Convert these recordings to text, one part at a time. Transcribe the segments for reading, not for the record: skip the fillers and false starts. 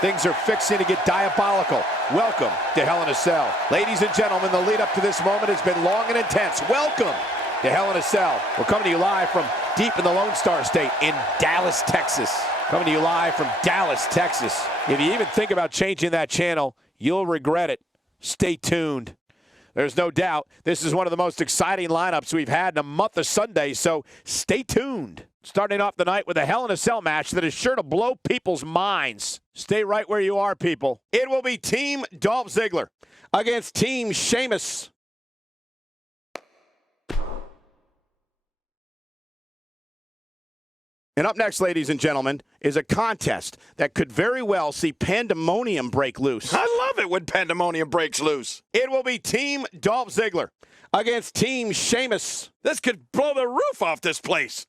Things are fixing to get diabolical. Welcome to Hell in a Cell. Ladies and gentlemen, the lead up to this moment has been long and intense. Welcome to Hell in a Cell. We're coming to you live from deep in the Lone Star State in Dallas, Texas. Coming to you live from Dallas, Texas. If you even think about changing that channel, you'll regret it. Stay tuned. There's no doubt this is one of the most exciting lineups we've had in a month of Sundays, so stay tuned. Starting off the night with a Hell in a Cell match that is sure to blow people's minds. Stay right where you are, people. It will be Team Dolph Ziggler against Team Sheamus. And up next, ladies and gentlemen, is a contest that could very well see pandemonium break loose. I love it when pandemonium breaks loose. It will be Team Dolph Ziggler against Team Sheamus. This could blow the roof off this place.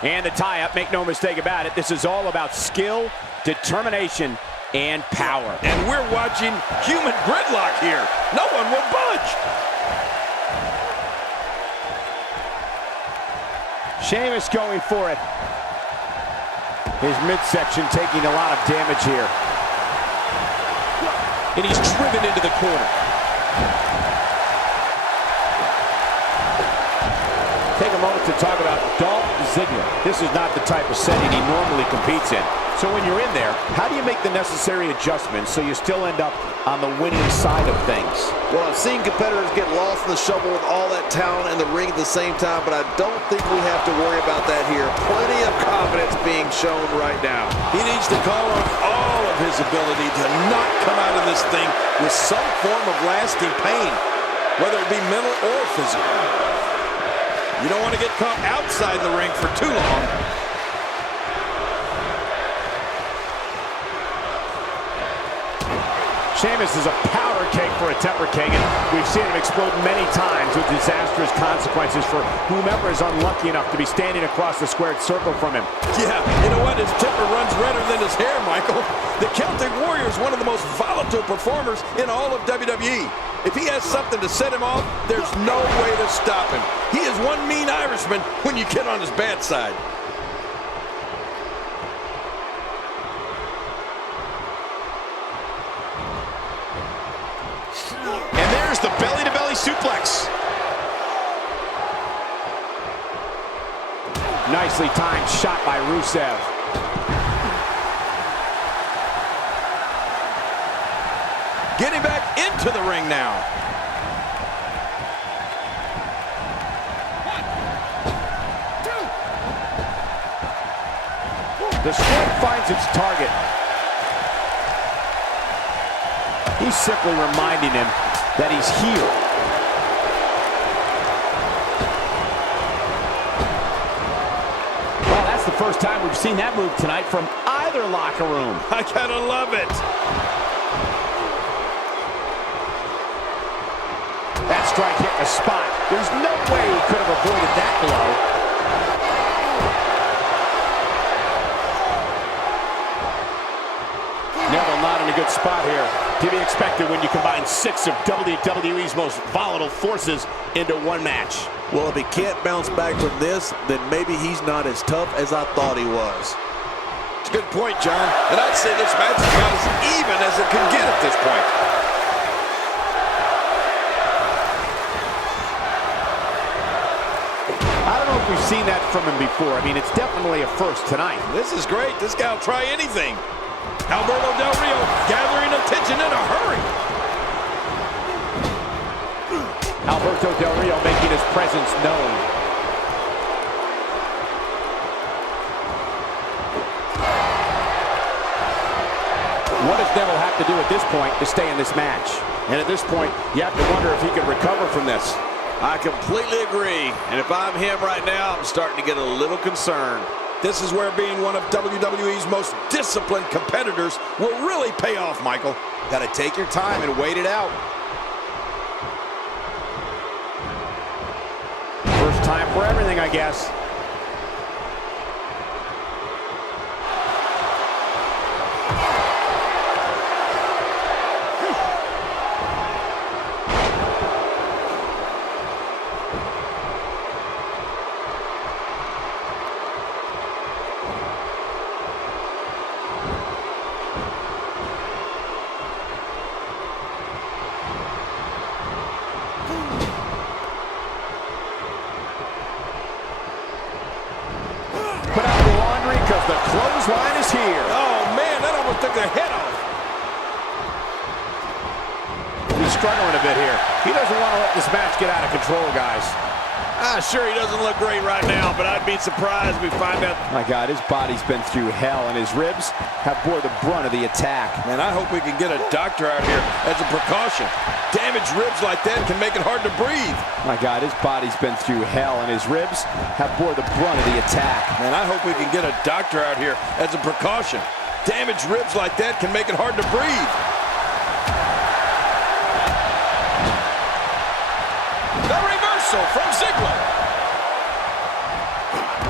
And the tie-up, make no mistake about it, this is all about skill, determination, and power. And we're watching human gridlock here. No one will budge. Sheamus going for it. His midsection taking a lot of damage here. And he's driven into the corner. Take a moment to talk about Dolph Ziggler. This is not the type of setting he normally competes in. So when you're in there, how do you make the necessary adjustments so you still end up on the winning side of things? Well, I've seen competitors get lost in the shuffle with all that talent in the ring at the same time, but I don't think we have to worry about that here. Plenty of confidence being shown right now. He needs to call on all of his ability to not come out of this thing with some form of lasting pain, whether it be mental or physical. You don't want to get caught outside the ring for too long. Sheamus is a powder keg for a temper king, and we've seen him explode many times with disastrous consequences for whomever is unlucky enough to be standing across the squared circle from him. Yeah, you know what? His temper runs redder than his hair, Michael. The Celtic Warrior is one of the most volatile performers in all of WWE. If he has something to set him off, there's no way to stop him. He is one mean Irishman when you get on his bad side. And there's the belly-to-belly suplex. Nicely timed shot by Rusev. Getting back into the ring now. The strike finds its target. He's simply reminding him that he's here. Well, that's the first time we've seen that move tonight from either locker room. I gotta love it. That strike hit the spot. There's no way he could have avoided that blow. Neville not in a good spot here. To be expected when you combine 6 of WWE's most volatile forces into one match. Well, if he can't bounce back from this, then maybe he's not as tough as I thought he was. It's a good point, John. And I'd say this match is about as even as it can get at this point. I don't know if we've seen that from him before. I mean, it's definitely a first tonight. This is great. This guy will try anything. Alberto Del Rio gathering attention in a hurry. Alberto Del Rio making his presence known. What does Neville have to do at this point to stay in this match? And at this point, you have to wonder if he can recover from this. I completely agree. And if I'm him right now, I'm starting to get a little concerned. This is where being one of WWE's most disciplined competitors will really pay off, Michael. Got to take your time and wait it out. First time for everything, I guess. Put out the laundry because the clothesline is here. Oh, man, that almost took the head off. He's struggling a bit here. He doesn't want to let this match get out of control, guys. Sure, he doesn't look great right now, but I'd be surprised if we find out. My God, his body's been through hell, and his ribs have bore the brunt of the attack. Man, I hope we can get a doctor out here as a precaution. Damaged ribs like that can make it hard to breathe. My God, his body's been through hell, and his ribs have bore the brunt of the attack. Man, I hope we can get a doctor out here as a precaution. Damaged ribs like that can make it hard to breathe. The reversal from Ziggler.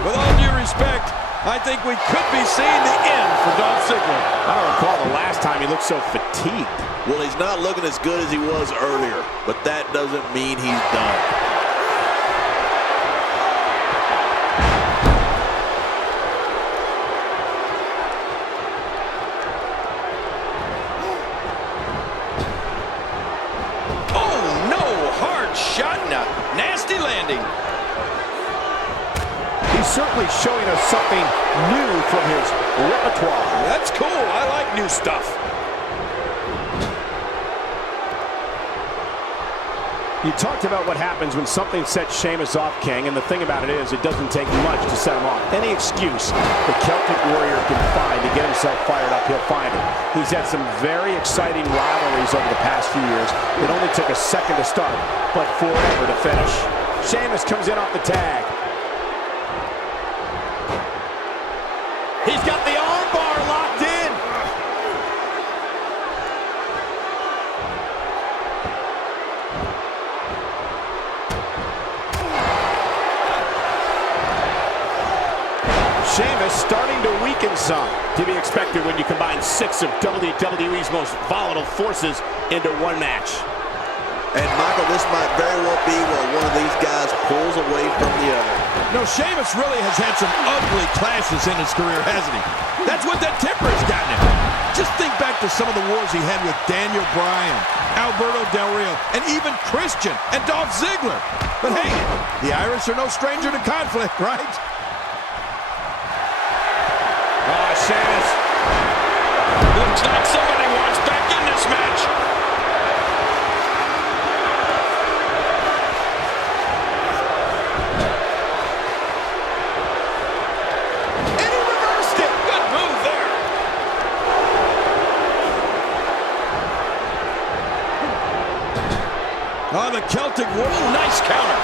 With all due respect, I think we could be seeing the end for Dolph Ziggler. I don't recall the last time he looked so fatigued. Well, he's not looking as good as he was earlier, but that doesn't mean he's done. Oh, no, hard shot and a nasty landing. He's certainly showing us something new from his repertoire. That's cool. I like new stuff. You talked about what happens when something sets Sheamus off, King, and the thing about it is, it doesn't take much to set him off. Any excuse the Celtic Warrior can find to get himself fired up, he'll find it. He's had some very exciting rivalries over the past few years. It only took a second to start, but forever to finish. Sheamus comes in off the tag. He's got the armbar locked in. Sheamus starting to weaken some. To be expected when you combine 6 of WWE's most volatile forces into one match. And Michael, this might very well be where one of these guys pulls away from the other. No, Sheamus really has had some ugly clashes in his career, hasn't he? That's what that temper has gotten him. Just think back to some of the wars he had with Daniel Bryan, Alberto Del Rio, and even Christian and Dolph Ziggler. But hey, the Irish are no stranger to conflict, right? Oh, Sheamus. Looks like somebody wants back in this match. And he reversed it. Good move there. Oh, the Celtic Warrior, nice counter.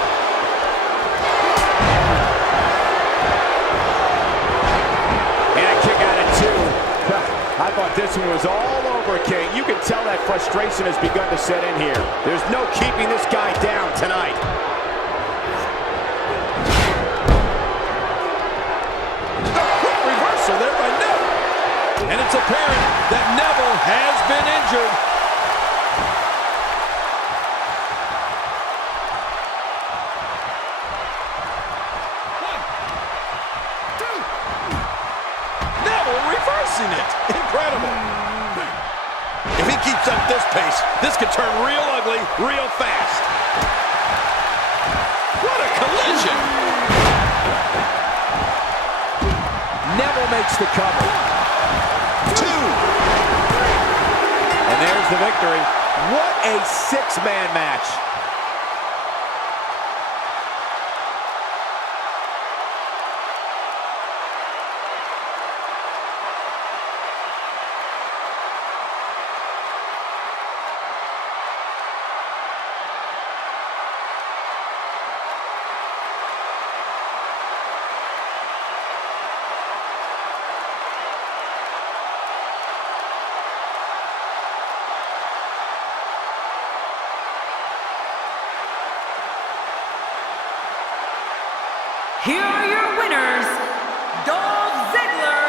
I thought this one was all over, King. You can tell that frustration has begun to set in here. There's no keeping this guy down tonight. The quick reversal there by Neville. And it's apparent that Neville has been injured. Neville reversing it. Incredible. If he keeps up this pace, this could turn real ugly real fast. What a collision. Neville makes the cover. 2. And there's the victory. What a 6-man match. Here are your winners, Dolph Ziggler,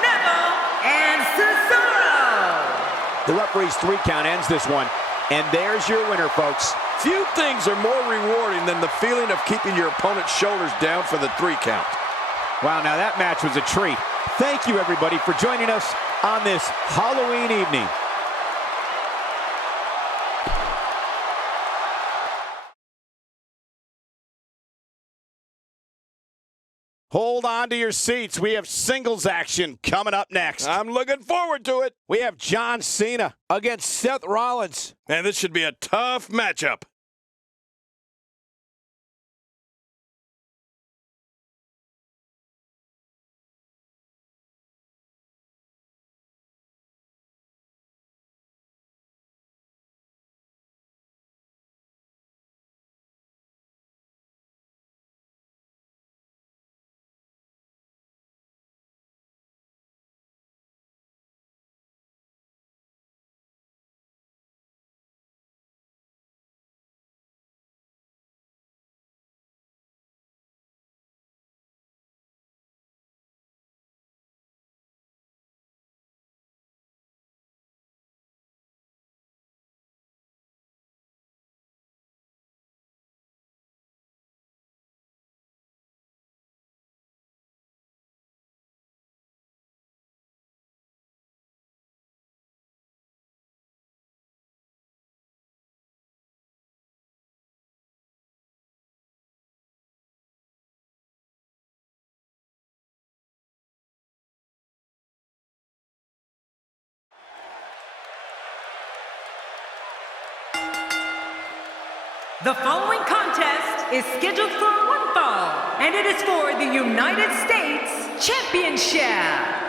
Neville, and Cesaro. The referee's 3 count ends this one. And there's your winner, folks. Few things are more rewarding than the feeling of keeping your opponent's shoulders down for the 3 count. Wow, now that match was a treat. Thank you, everybody, for joining us on this Halloween evening. Hold on to your seats. We have singles action coming up next. I'm looking forward to it. We have John Cena against Seth Rollins. And this should be a tough matchup. The following contest is scheduled for one fall, and it is for the United States Championship.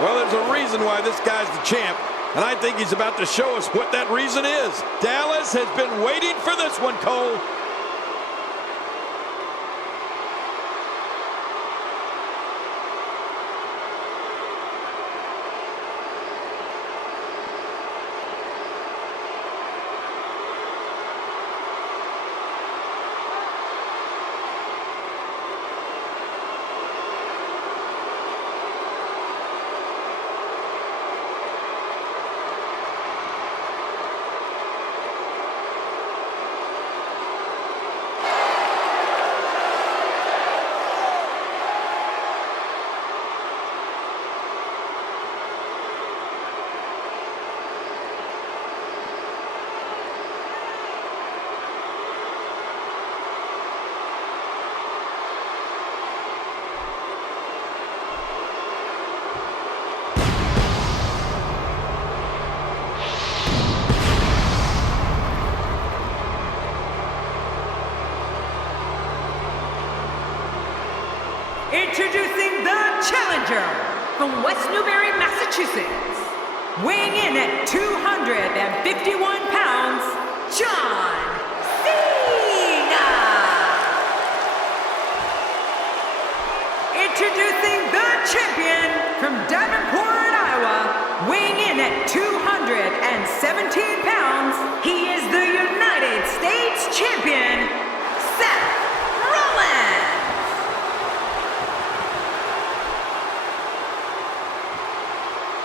Well, there's a reason why this guy's the champ, and I think he's about to show us what that reason is. Dallas has been waiting for this one, Cole. Introducing the challenger from West Newbury, Massachusetts, weighing in at 251 pounds, John Cena. Introducing the champion from Davenport, Iowa, weighing in at 217 pounds, he is the United States champion, Seth Rollins.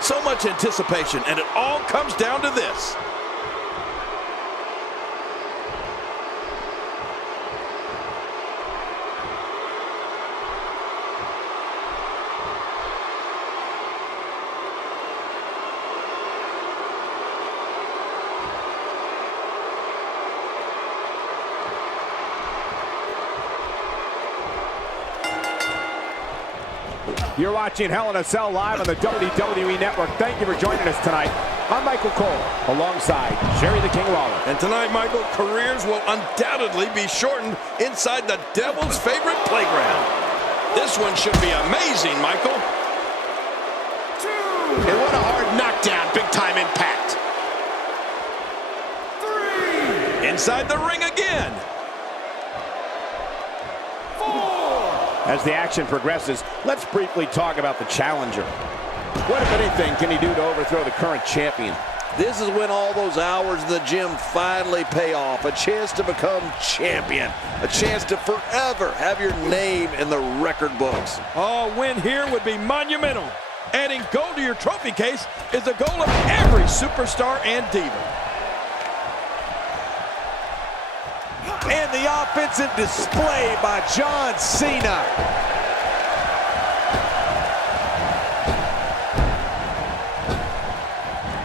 So much anticipation, and it all comes down to this. You're watching Hell in a Cell live on the WWE Network. Thank you for joining us tonight. I'm Michael Cole, alongside Jerry the King Lawler. And tonight, Michael, careers will undoubtedly be shortened inside the Devil's favorite playground. This one should be amazing, Michael. And what a hard knockdown, big-time impact. Inside the ring again. As the action progresses, let's briefly talk about the challenger. What, if anything, can he do to overthrow the current champion? This is when all those hours in the gym finally pay off. A chance to become champion. A chance to forever have your name in the record books. A win here would be monumental. Adding gold to your trophy case is the goal of every superstar and diva. And the offensive display by John Cena.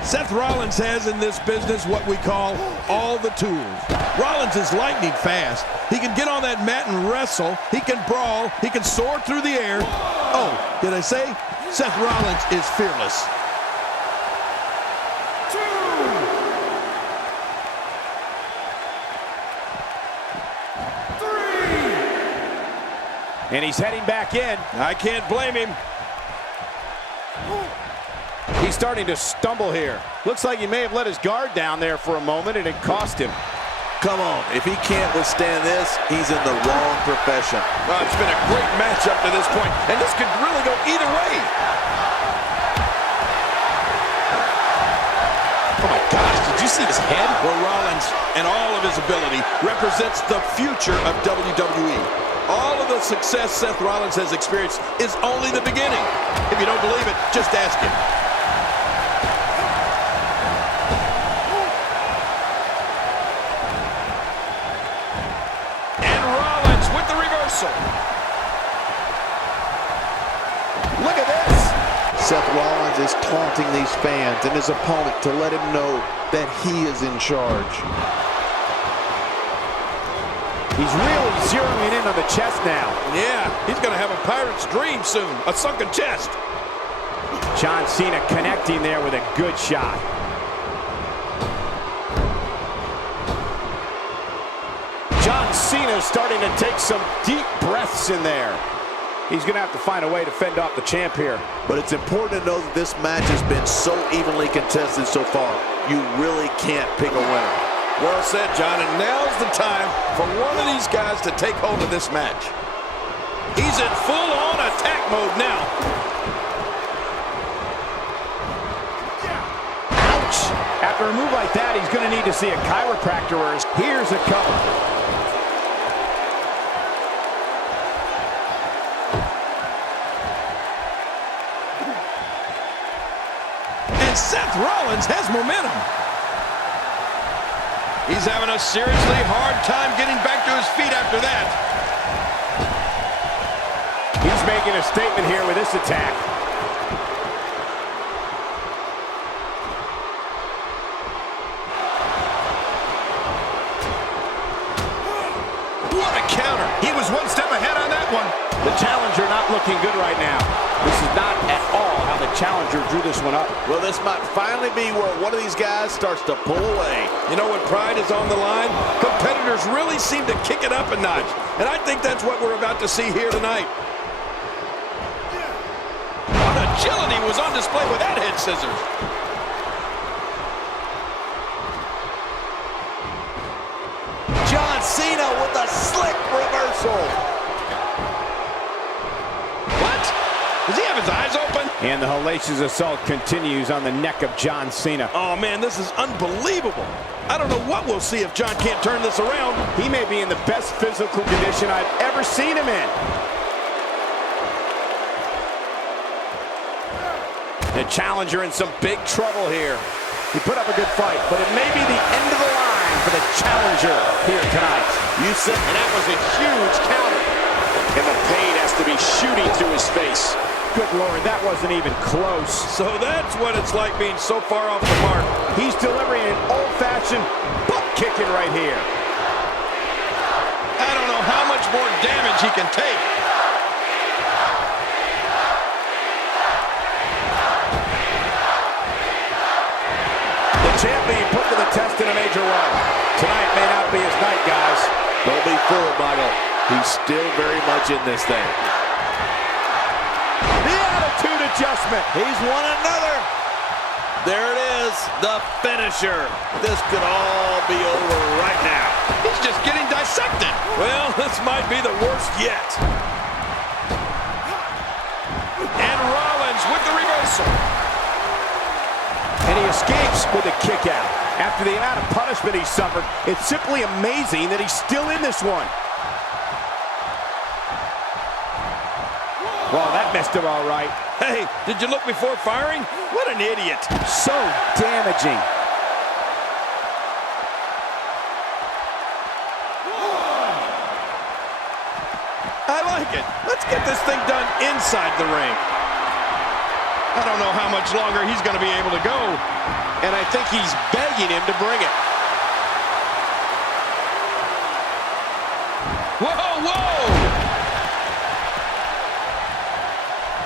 Seth Rollins has in this business what we call all the tools. Rollins is lightning fast. He can get on that mat and wrestle. He can brawl. He can soar through the air. Oh, did I say? Seth Rollins is fearless. And he's heading back in. I can't blame him. He's starting to stumble here. Looks like he may have let his guard down there for a moment, and it cost him. Come on, if he can't withstand this, he's in the wrong profession. Well, it's been a great match up to this point, and this could really go either way. Oh my gosh, did you see his head? Well, Rollins and all of his ability represents the future of WWE. All of the success Seth Rollins has experienced is only the beginning. If you don't believe it, just ask him. And Rollins with the reversal. Look at this. Seth Rollins is taunting these fans and his opponent to let him know that he is in charge. He's really zeroing in on the chest now. Yeah, he's going to have a pirate's dream soon. A sunken chest. John Cena connecting there with a good shot. John Cena starting to take some deep breaths in there. He's going to have to find a way to fend off the champ here. But it's important to know that this match has been so evenly contested so far. You really can't pick a winner. Well said, John, and now's the time for one of these guys to take hold of this match. He's in full-on attack mode now. Ouch! After a move like that, he's going to need to see a chiropractor, or here's a cover. Seth Rollins has momentum. He's having a seriously hard time getting back to his feet after that. He's making a statement here with this attack. What a counter. He was one step ahead on that one. The challenger not looking good right now. This is not at all how the challenger drew this one up. Well, this might finally be where one of these guys starts to pull away. You know, when pride is on the line, competitors really seem to kick it up a notch. And I think that's what we're about to see here tonight. What agility was on display with that head scissors. John Cena with a slick reversal. What? Does he have his eyes open? And the hellacious assault continues on the neck of John Cena. Oh, man, this is unbelievable. I don't know what we'll see if John can't turn this around. He may be in the best physical condition I've ever seen him in. The challenger in some big trouble here. He put up a good fight, but it may be the end of the line for the challenger here tonight. You said, and that was a huge counter. And the pain has to be shooting through his face. Good Lord, that wasn't even close. So that's what it's like being so far off the mark. He's delivering an old-fashioned butt kicking right here. I don't know how much more damage he can take. The champ being put to the test in a major way. Tonight may not be his night, guys. Don't be fooled, Michael. He's still very much in this thing. The attitude adjustment. He's won another. There it is, the finisher. This could all be over right now. He's just getting dissected. Well, this might be the worst yet. And Rollins with the reversal. And he escapes with a kick out. After the amount of punishment he suffered, it's simply amazing that he's still in this one. Well, that messed him all right. Hey, did you look before firing? What an idiot. So damaging. I like it. Let's get this thing done inside the ring. I don't know how much longer he's going to be able to go. And I think he's begging him to bring it. Whoa, whoa!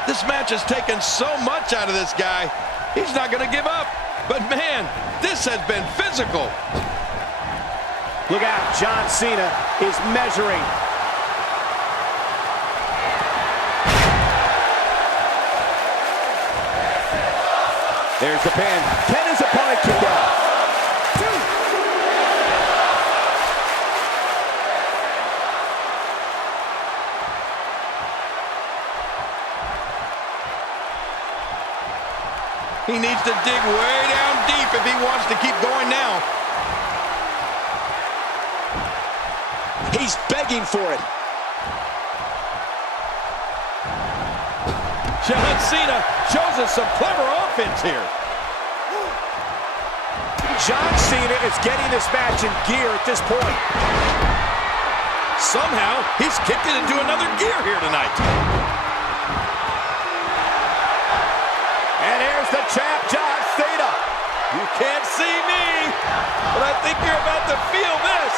This match has taken so much out of this guy. He's not going to give up. But man, this has been physical. Look out, John Cena is measuring. There's the pin. Can his opponent kick out? He needs to dig way down deep if he wants to keep going now. He's begging for it. John Cena shows us some clever offense here. John Cena is getting this match in gear at this point. Somehow, he's kicked it into another gear here tonight. And here's the champ, John Cena. You can't see me, but I think you're about to feel this.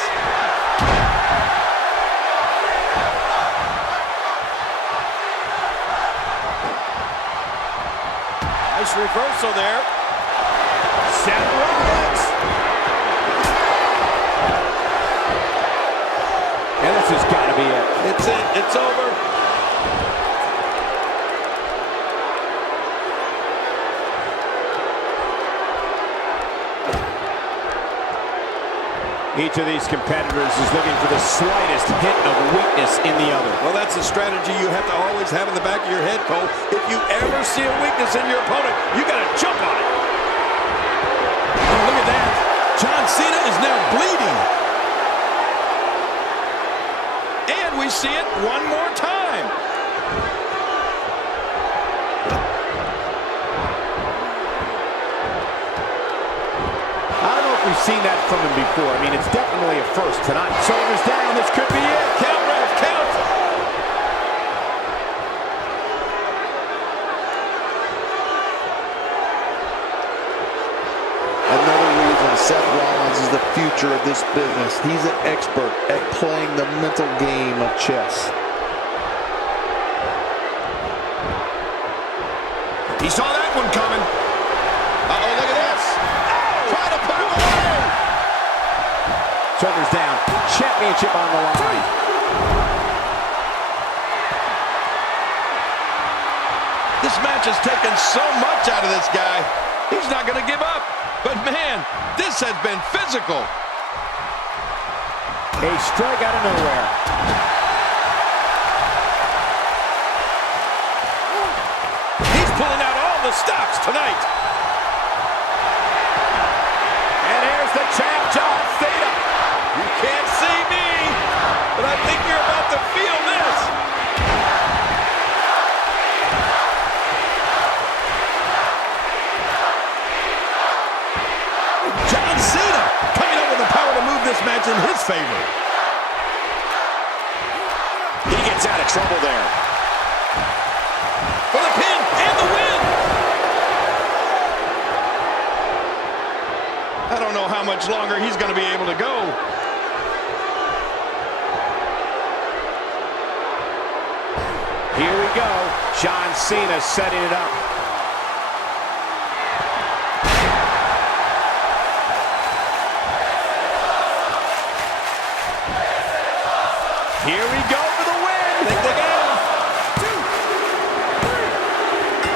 Nice reversal there. Seth Rollins. And this has got to be it. It's it. It's over. Each of these competitors is looking for the slightest hint of weakness in the other. Well, that's a strategy you have to always have in the back of your head, Cole. If you ever see a weakness in your opponent, you got to jump on it. Oh, look at that. John Cena is now bleeding. And we see it one more time. I don't know if we've seen that from him before. I mean, it's definitely a first tonight. Shoulders down, this could be it. Count, ref, count. Another reason Seth Rollins is the future of this business. He's an expert at playing the mental game of chess. He saw that one coming. Uh-oh, look at this. Try to put him away. Shoulders down, championship on the line. This match has taken so much out of this guy. He's not going to give up. But man, this has been physical. A strike out of nowhere. He's pulling out all the stops tonight. And here's the champ, John Cena. You can't see me, but I think you're about to feel this. John Cena coming up with the power to move this match in his favor. He gets out of trouble there. For the pin and the win. I don't know how much longer he's going to be able to go. Here we go. John Cena setting it up. Here we go for the win. Think they got him.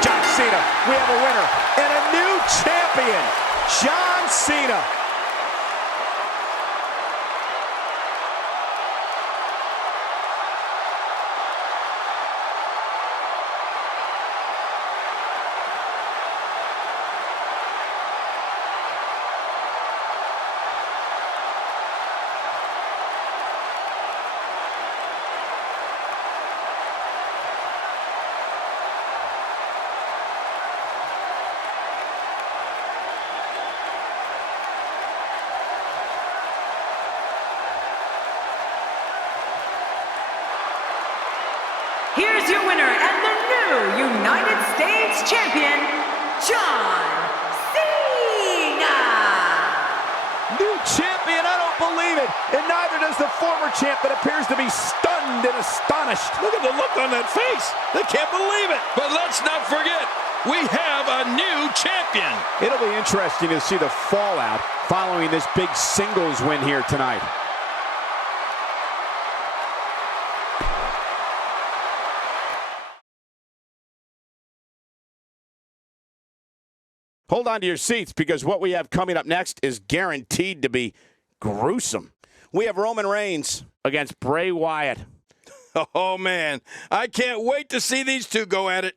John Cena, we have a winner and a new champion, John Cena. Here's your winner and the new United States Champion, John Cena! New champion, I don't believe it. And neither does the former champ that appears to be stunned and astonished. Look at the look on that face. They can't believe it. But let's not forget, we have a new champion. It'll be interesting to see the fallout following this big singles win here tonight. Hold on to your seats, because what we have coming up next is guaranteed to be gruesome. We have Roman Reigns against Bray Wyatt. Oh, man. I can't wait to see these two go at it.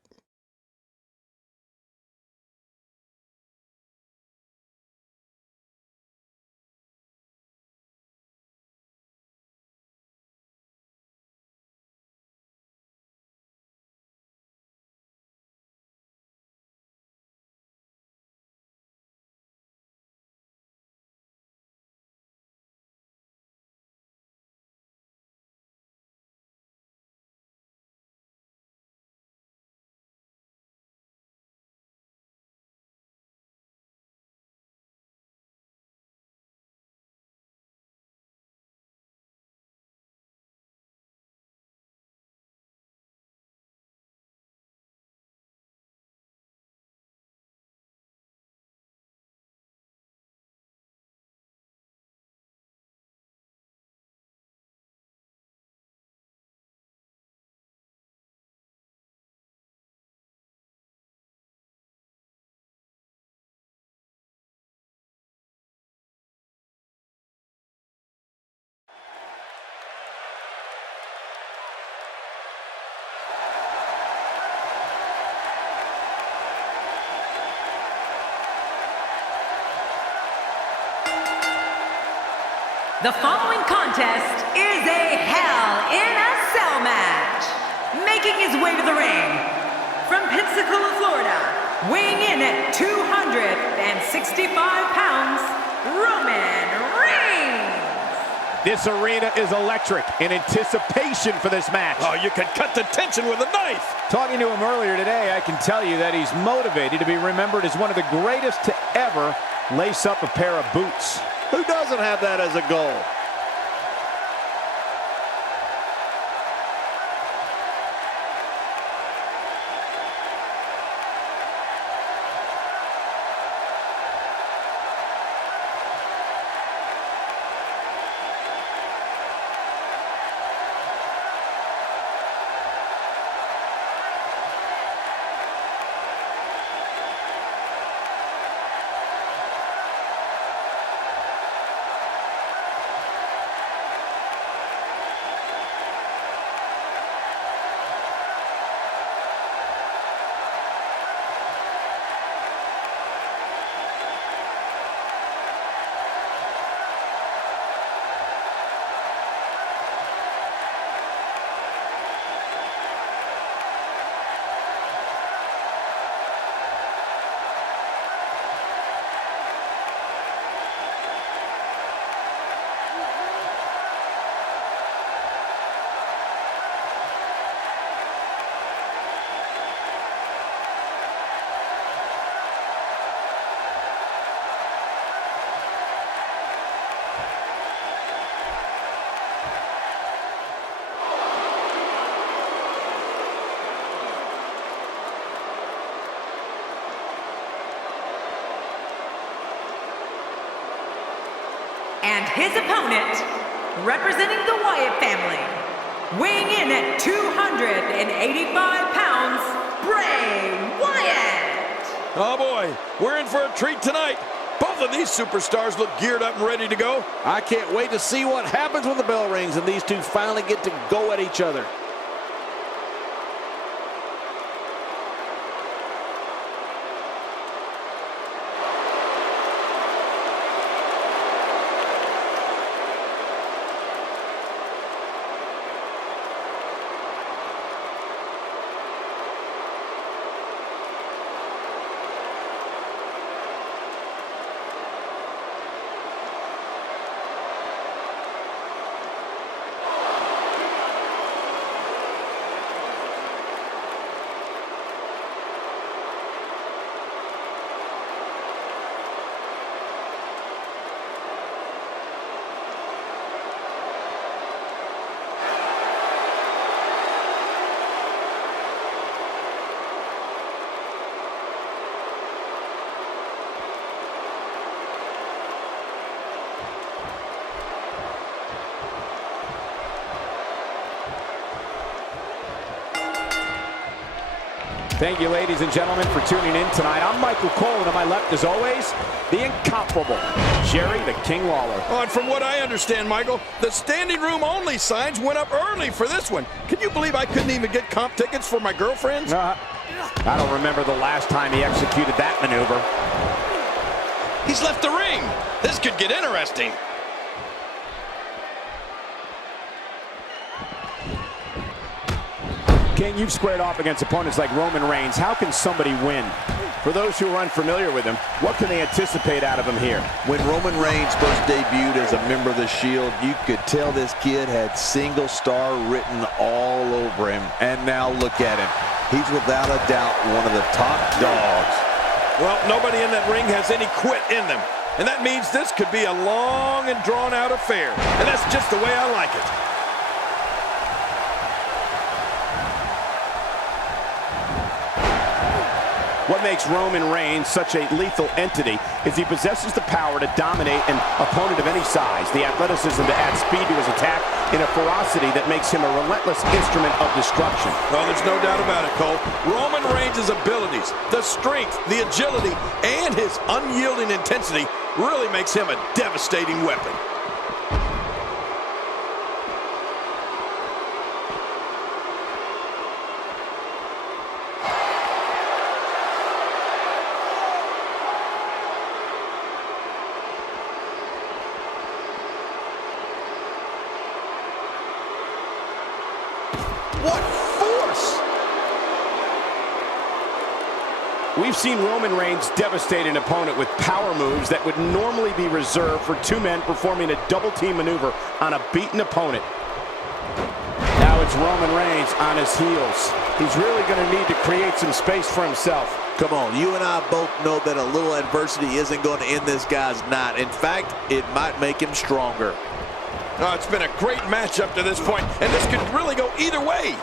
The following contest is a Hell in a Cell match. Making his way to the ring from Pensacola, Florida, weighing in at 265 pounds, Roman Reigns. This arena is electric in anticipation for this match. Oh, you can cut the tension with a knife. Talking to him earlier today, I can tell you that he's motivated to be remembered as one of the greatest to ever lace up a pair of boots. Who doesn't have that as a goal? And his opponent, representing the Wyatt family, weighing in at 285 pounds, Bray Wyatt. Oh boy, we're in for a treat tonight. Both of these superstars look geared up and ready to go. I can't wait to see what happens when the bell rings and these two finally get to go at each other. Thank you, ladies and gentlemen, for tuning in tonight. I'm Michael Cole, and on my left, as always, the incomparable Jerry the King Lawler. Oh, and from what I understand, Michael, the standing room only signs went up early for this one. Can you believe I couldn't even get comp tickets for my girlfriends? I don't remember the last time he executed that maneuver. He's left the ring. This could get interesting. King, you've squared off against opponents like Roman Reigns. How can somebody win? For those who are unfamiliar with him, what can they anticipate out of him here? When Roman Reigns first debuted as a member of the Shield, you could tell this kid had single star written all over him. And now look at him. He's without a doubt one of the top dogs. Well, nobody in that ring has any quit in them. And that means this could be a long and drawn-out affair. And that's just the way I like it. What makes Roman Reigns such a lethal entity is he possesses the power to dominate an opponent of any size, the athleticism to add speed to his attack, and a ferocity that makes him a relentless instrument of destruction. Well, there's no doubt about it, Cole. Roman Reigns' abilities, the strength, the agility, and his unyielding intensity really makes him a devastating weapon. what force! We've seen Roman Reigns devastate an opponent with power moves that would normally be reserved for two men performing a double team maneuver on a beaten opponent. Now it's Roman Reigns on his heels. He's really going to need to create some space for himself. Come on, you and I both know that a little adversity isn't going to end this guy's night. In fact, it might make him stronger. Oh, it's been a great match up to this point, and this could really go either way.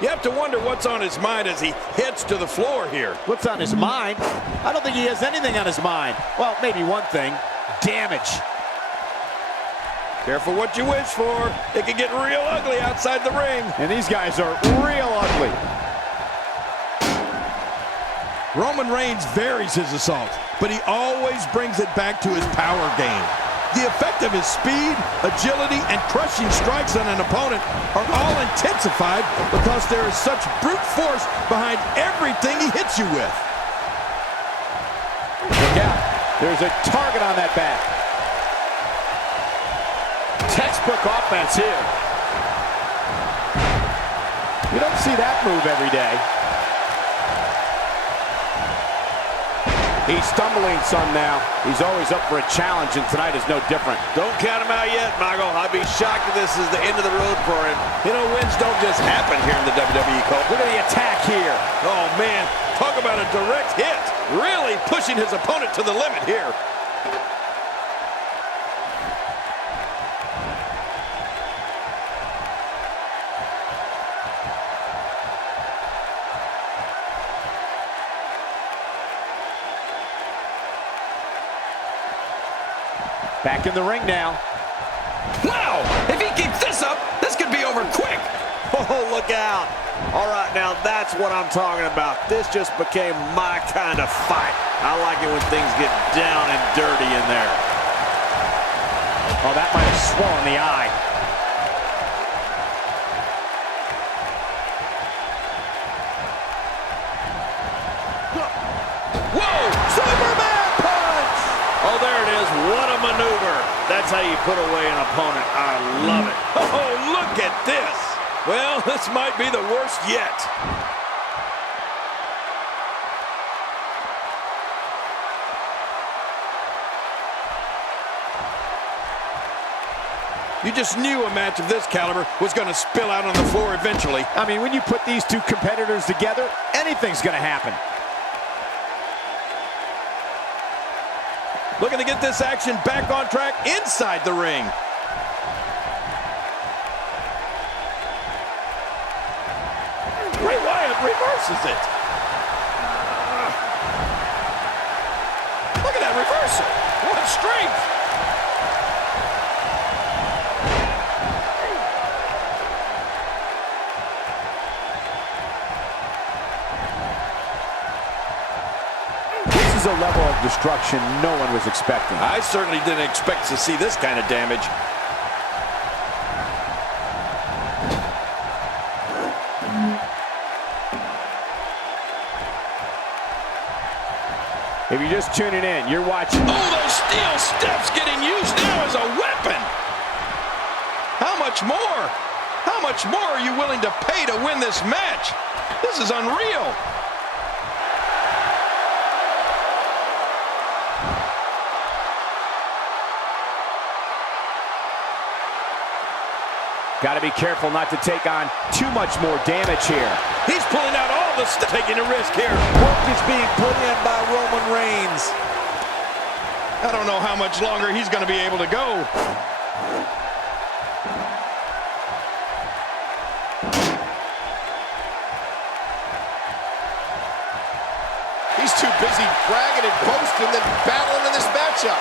You have to wonder what's on his mind as he heads to the floor here. What's on his mind? I don't think he has anything on his mind. Well, maybe one thing. Damage. Careful what you wish for. It can get real ugly outside the ring. And these guys are real ugly. Roman Reigns varies his assault, but he always brings it back to his power game. The effect of his speed, agility, and crushing strikes on an opponent are all intensified because there is such brute force behind everything he hits you with. Look out. There's a target on that back. Textbook offense here. You don't see that move every day. He's stumbling some now. He's always up for a challenge, and tonight is no different. Don't count him out yet, Michael. I'd be shocked if this is the end of the road for him. You know, wins don't just happen here in the WWE, Cole. Look at the attack here. Oh, man. Talk about a direct hit. Really pushing his opponent to the limit here. Back in the ring now. Wow! If he keeps this up, this could be over quick. Oh, look out. All right, now that's what I'm talking about. This just became my kind of fight. I like it when things get down and dirty in there. Oh, that might have swollen the eye. Whoa! Superman punch! Oh, there it is. What a maneuver. That's how you put away an opponent. I love it. Oh, look at this. Well, this might be the worst yet. You just knew a match of this caliber was going to spill out on the floor eventually. I mean, when you put these two competitors together, anything's going to happen. Looking to get this action back on track inside the ring. Bray Wyatt reverses it. Look at that reversal. What strength. This is a level of destruction no one was expecting. I certainly didn't expect to see this kind of damage. If you're just tuning in, you're watching. Oh, those steel steps getting used now as a weapon. How much more? How much more are you willing to pay to win this match? This is unreal. Got to be careful not to take on too much more damage here. He's pulling out all the stuff, taking a risk here. Work is being put in by Roman Reigns. I don't know how much longer he's going to be able to go. He's too busy bragging and boasting than battling in this matchup.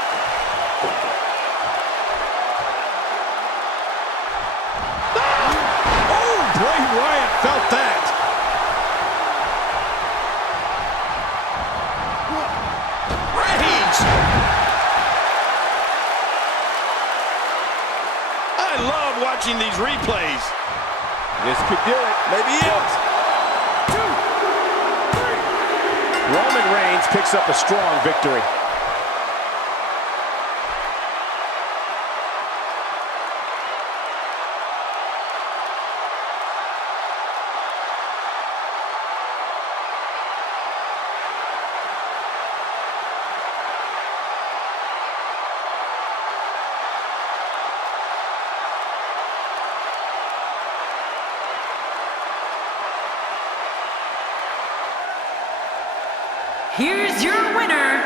Bray Wyatt felt that. Reigns! I love watching these replays. This could do it. Maybe it. 2, 3. Roman Reigns picks up a strong victory. here's your winner,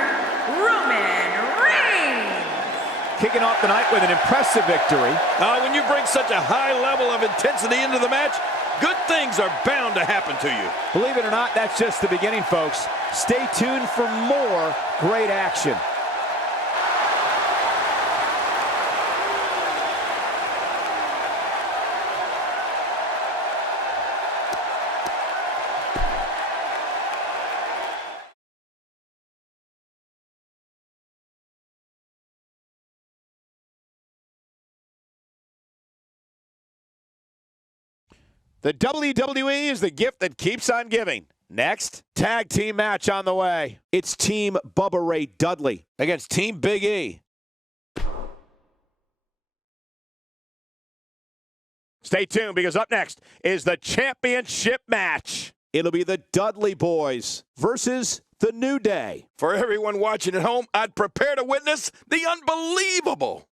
Roman Reigns. Kicking off the night with an impressive victory. When you bring such a high level of intensity into the match, good things are bound to happen to you. Believe it or not, that's just the beginning, folks. Stay tuned for more great action. The WWE is the gift that keeps on giving. Next, tag team match on the way. It's Team Bubba Ray Dudley against Team Big E. Stay tuned, because up next is the championship match. It'll be the Dudley Boys versus the New Day. For everyone watching at home, I'd prepare to witness the unbelievable.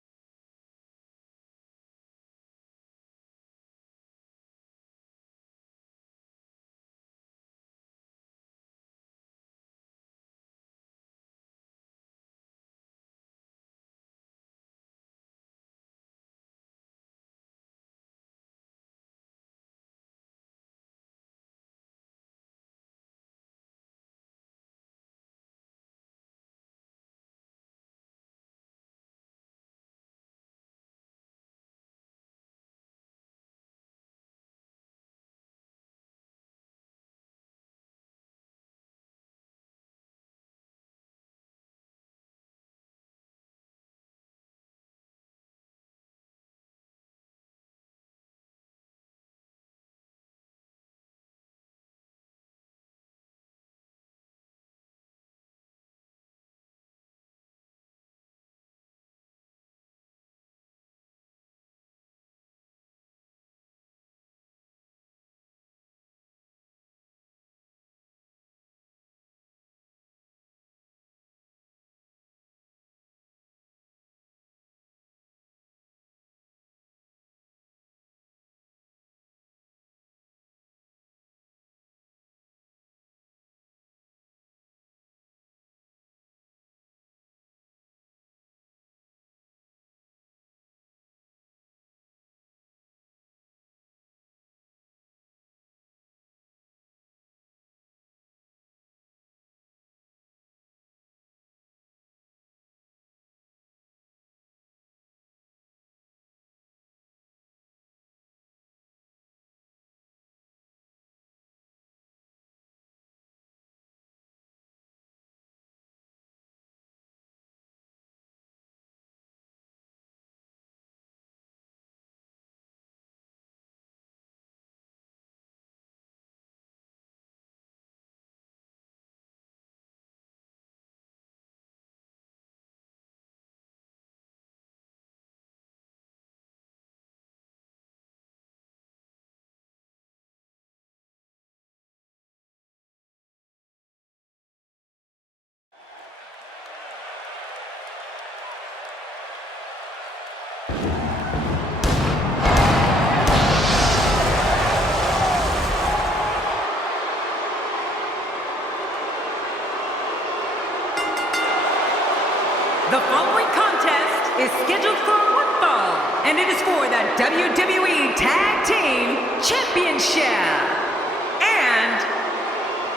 The following contest is scheduled for one fall, and it is for the WWE Tag Team Championship. And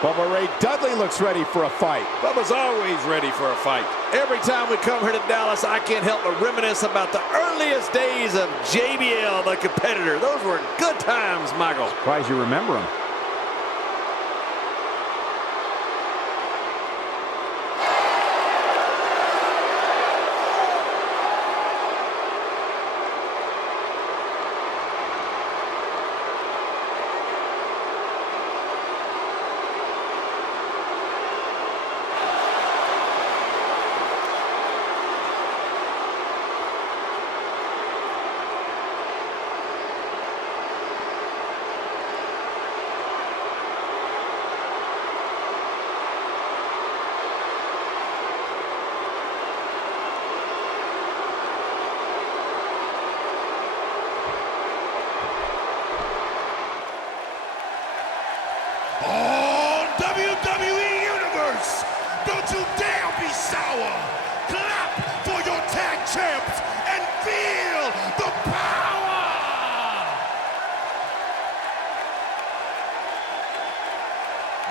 Bubba Ray Dudley looks ready for a fight. Bubba's always ready for a fight. Every time we come here to Dallas, I can't help but reminisce about the earliest days of JBL, the competitor. Those were good times, Michael. Surprised you remember him.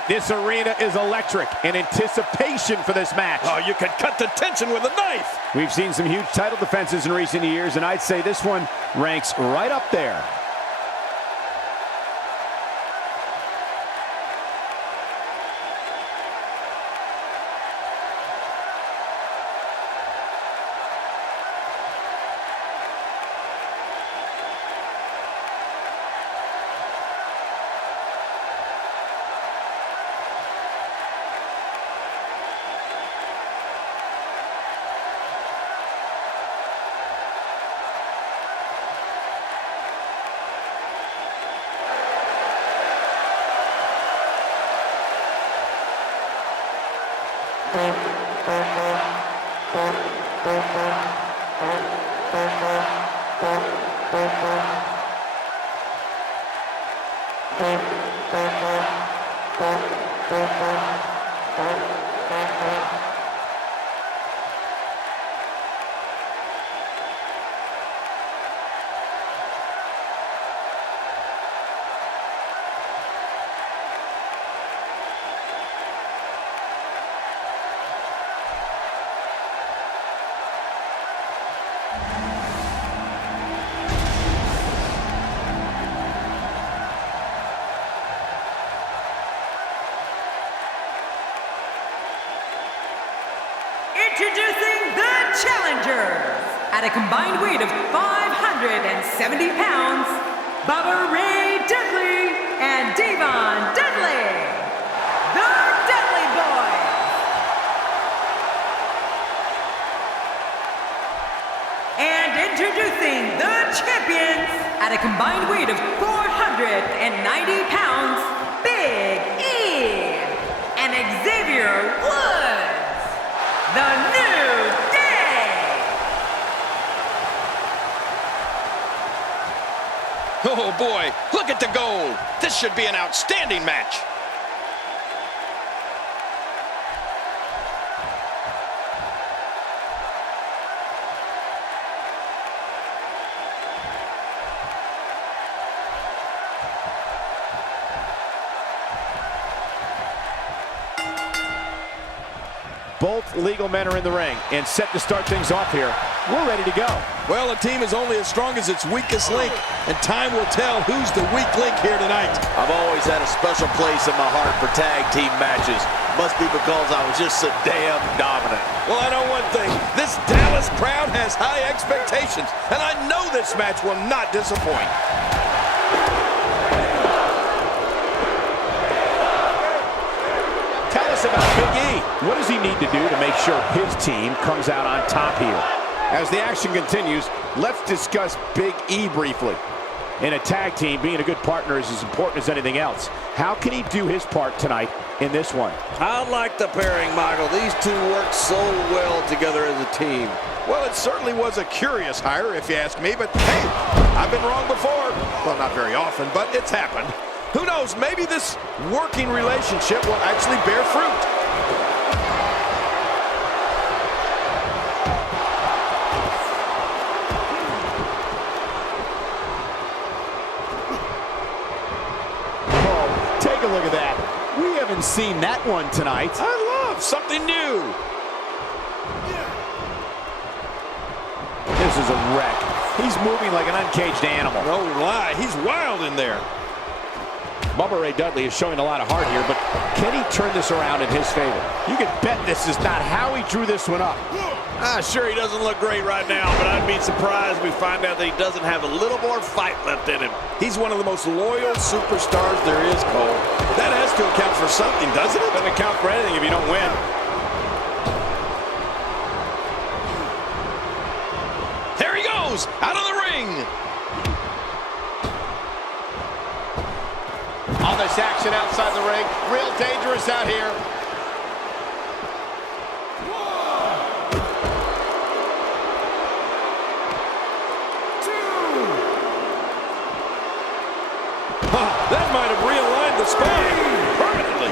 This arena is electric in anticipation for this match. Oh, you could cut the tension with a knife. We've seen some huge title defenses in recent years, and I'd say this one ranks right up there. Introducing the challengers. At a combined weight of 570 pounds, Ray Dudley and Devon Dudley, the Dudley Boys. And introducing the champions. At a combined weight of 490 pounds, Big E and Xavier Woods, the New Day. Oh boy, look at the goal. This should be an outstanding match. Both legal men are in the ring and set to start things off here. We're ready to go. Well, a team is only as strong as its weakest link, and time will tell who's the weak link here tonight. I've always had a special place in my heart for tag team matches. Must be because I was just so damn dominant. Well, I know one thing. This Dallas crowd has high expectations, and I know this match will not disappoint. Tell us about Big E. What does he need to do to make sure his team comes out on top here? As the action continues, let's discuss Big E briefly. In a tag team, being a good partner is as important as anything else. How can he do his part tonight in this one? I like the pairing, Michael. These two work so well together as a team. Well, it certainly was a curious hire, if you ask me, but hey, I've been wrong before. Well, not very often, but it's happened. Who knows, maybe this working relationship will actually bear fruit. Oh, take a look at that. We haven't seen that one tonight. I love something new. This is a wreck. He's moving like an uncaged animal. No lie, he's wild in there. Ray Dudley is showing a lot of heart here, but can he turn this around in his favor? You can bet this is not how he drew this one up. Sure, he doesn't look great right now, but I'd be surprised if we find out that he doesn't have a little more fight left in him. He's one of the most loyal superstars there is, Cole. That has to account for something, doesn't it? Doesn't account for anything if you don't win. There he goes, out of the ring. All this action outside the ring, real dangerous out here. That might have realigned the spine permanently.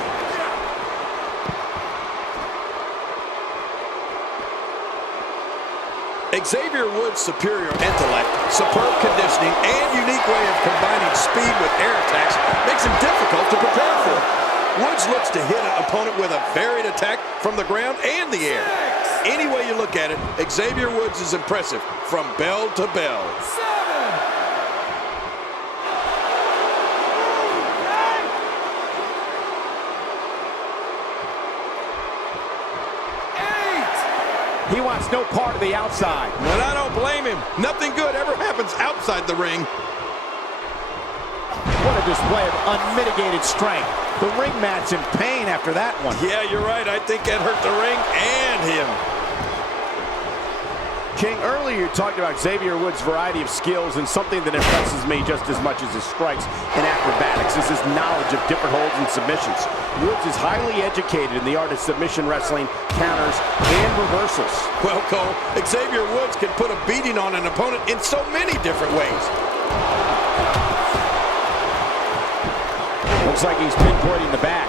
Xavier Woods' superior intellect, superb conditioning, and unique way of combining speed with air attacks makes him difficult to prepare for. Woods looks to hit an opponent with a varied attack from the ground and the air. Any way you look at it, Xavier Woods is impressive from bell to bell. 7. 8. He wants no part of the outside. And I don't blame him. Nothing good ever happens outside the ring. What a display of unmitigated strength. The ring mat's in pain after that one. Yeah, you're right. I think that hurt the ring and him. King, earlier you talked about Xavier Woods' variety of skills, and something that impresses me just as much as his strikes and acrobatics is his knowledge of different holds and submissions. Woods is highly educated in the art of submission wrestling, counters, and reversals. Well, Cole, Xavier Woods can put a beating on an opponent in so many different ways. Looks like he's pinpointing the back.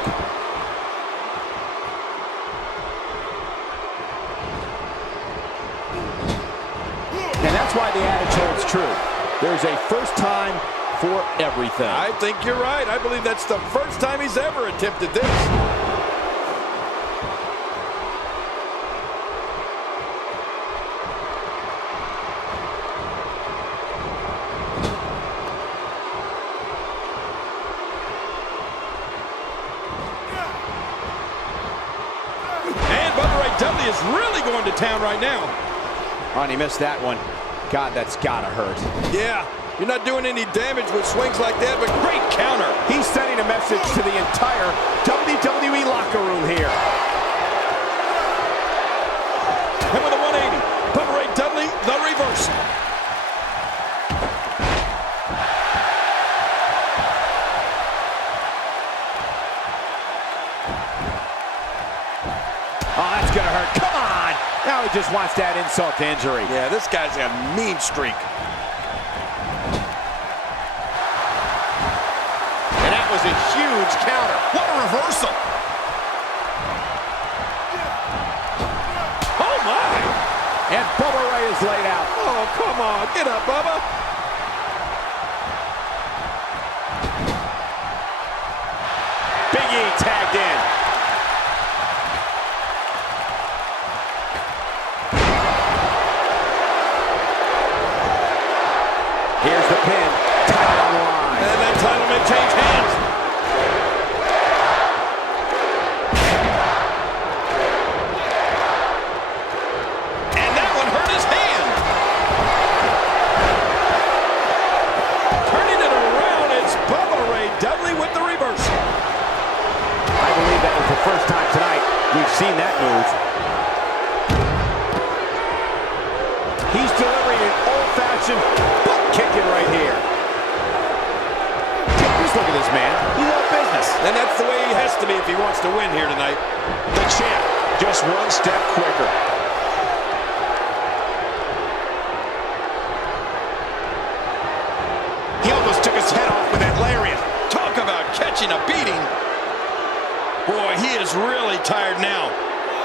And that's why the adage holds true. There's a first time for everything. I think you're right. I believe that's the first time he's ever attempted this. W is really going to town right now. Oh, and he missed that one. God, that's gotta hurt. Yeah, you're not doing any damage with swings like that, but great counter. He's sending a message to the entire WWE locker room here. And with a 180, Bubba Ray Dudley, the reversal. Oh, that's gonna hurt. Come on! Now he just wants that insult to injury. Yeah, this guy's got a mean streak. And that was a huge counter. What a reversal! Oh, my! And Bubba Ray is laid out. Oh, come on. Get up, Bubba. Big E tagged in. Here's the pin. Title on the line. And that title may change hands. And that one hurt his hand. Turning it around, it's Bubba Ray Dudley with the reversal. I believe that was the first time tonight we've seen that move. He's delivering an old-fashioned butt kicking right here. Just look at this man. He's all business. And that's the way he has to be if he wants to win here tonight. The champ, just one step quicker. He almost took his head off with that lariat. Talk about catching a beating. Boy, he is really tired now.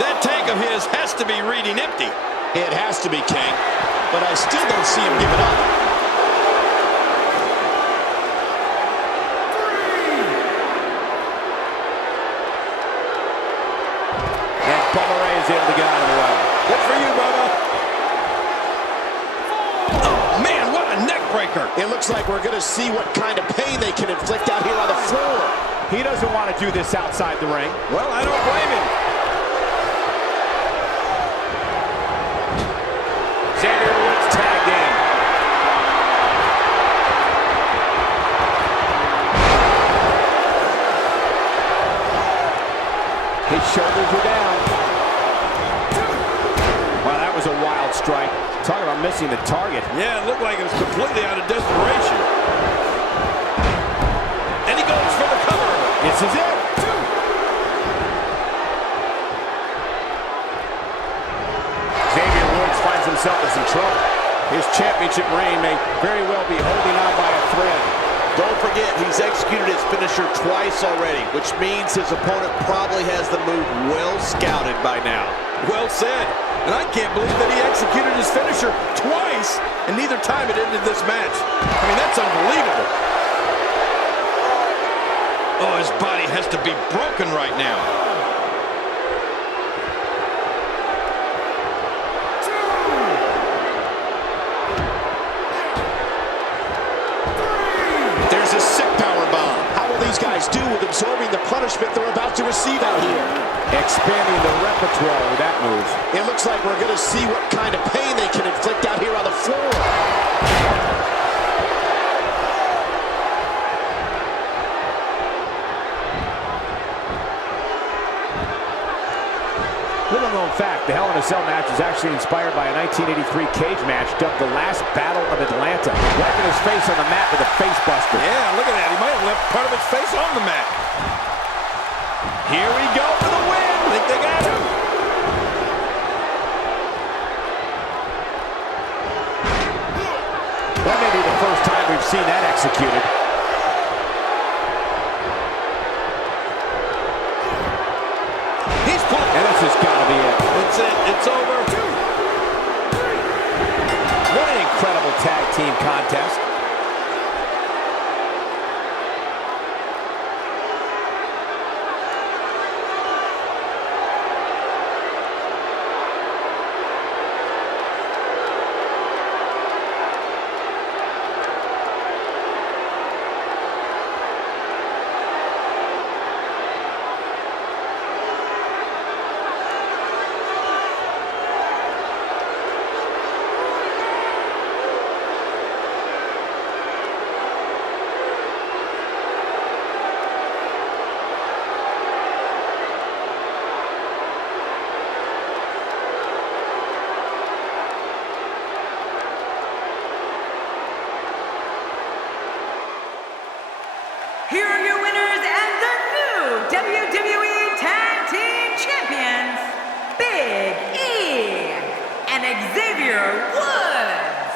That tank of his has to be reading empty. It has to be, King, but I still don't see him giving up. And Bubba Ray is able to get out of the way. Good for you, Bubba. Oh, man, what a neck breaker. It looks like we're going to see what kind of pain they can inflict out here on the floor. He doesn't want to do this outside the ring. Well, I don't blame him. Xavier Woods tagged in. His shoulders are down. Wow, that was a wild strike. Talk about missing the target. Yeah, it looked like it was completely out of desperation. And he goes for the cover. This is it. Xavier Woods finds himself in some trouble. His championship reign may very well be holding on by a thread. Don't forget, he's executed his finisher twice already, which means his opponent probably has the move well scouted by now. Well said. And I can't believe that he executed his finisher twice, and neither time it ended this match. I mean, that's unbelievable. Oh, his His body has to be broken right now. There's a sick power bomb. How will these guys do with absorbing the punishment they're about to receive out here? Expanding the repertoire with that move. It looks like we're going to see what kind of pain they can inflict out here on the floor. Little known fact, the Hell in a Cell match is actually inspired by a 1983 cage match dubbed the Last Battle of Atlanta. Wiping his face on the mat with a face buster. Yeah, look at that. He might have left part of his face on the mat. Here we go for the win. Think they got him. That may be the first time we've seen that executed. He's pulling. And this has got to be it. It's it. It's over. What an incredible tag team contest. Here are your winners and the new WWE Tag Team Champions, Big E and Xavier Woods,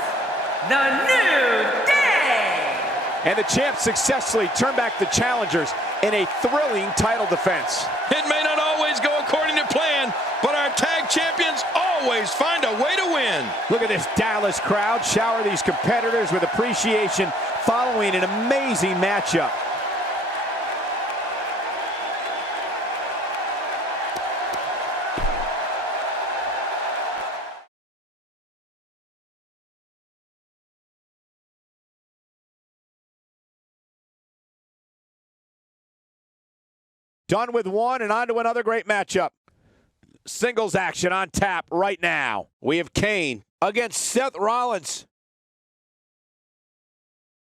the New Day. And the champs successfully turned back the challengers in a thrilling title defense. It may not always go according to plan, but our tag champions always find a way to win. Look at this Dallas crowd shower these competitors with appreciation following an amazing matchup. Done with one and on to another great matchup. Singles action on tap right now. We have Kane against Seth Rollins.